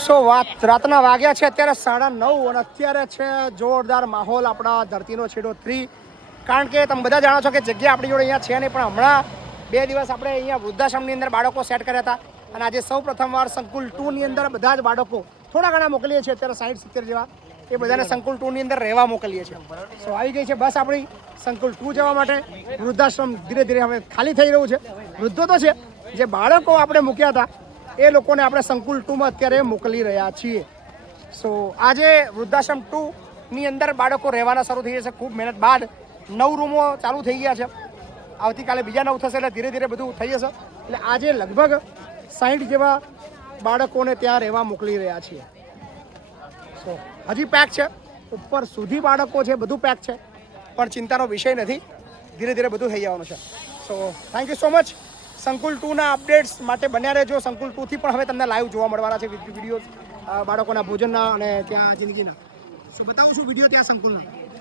સો રાતના વાગ્યા છે અત્યારે 9:30 અને અત્યારે છે જોરદાર માહોલ આપણા ધરતીનો છેડો 3. કારણ કે તમે બધા જાણો છો કે જગ્યા આપણી જોડે અહીંયા છે નહીં, પણ હમણાં 2 દિવસ આપણે અહીંયા વૃદ્ધાશ્રમની અંદર બાળકો સેટ કર્યા હતા અને આજે સૌ પ્રથમવાર સંકુલ 2 ની અંદર બધા જ બાળકો થોડા ઘણા મોકલીએ છીએ, અત્યારે 60-70 જેવા, એ બધાને સંકુલ 2 ની અંદર રહેવા મોકલીએ છીએ. સો આવી ગઈ છે બસ આપણી સંકુલ 2 જવા માટે. વૃદ્ધાશ્રમ ધીરે ધીરે હવે ખાલી થઈ રહ્યું છે. વૃદ્ધો તો છે, જે બાળકો આપણે મૂક્યા હતા એ લોકોને આપણે સંકુલ 2માં અત્યારે મોકલી રહ્યા છીએ. સો આજે વૃદ્ધાશ્રમ 2 ની અંદર બાળકો રહેવાના શરૂ થઈ જશે. ખૂબ મહેનત બાદ 9 રૂમો ચાલુ થઈ ગયા છે. આવતીકાલે બીજા 9 થશે, એટલે ધીરે ધીરે બધું થઈ જશે. એટલે આજે લગભગ 60 જેવા બાળકોને ત્યાં રહેવા મોકલી રહ્યા છીએ. સો હજી પેક છે, ઉપર સુધી બાળકો છે, બધું પેક છે, પણ ચિંતાનો વિષય નથી. ધીરે ધીરે બધું થઈ જવાનું છે. So thank you so much. સંકુલ 2ના અપડેટ્સ માટે બન્યા રહેજો. સંકુલ 2થી પણ હવે તમને લાઈવ જોવા મળવાના છે વિડીયો બાળકોના ભોજનના અને ત્યાં જિંદગીના. સો બતાવું છું વિડીયો ત્યાં સંકુલના.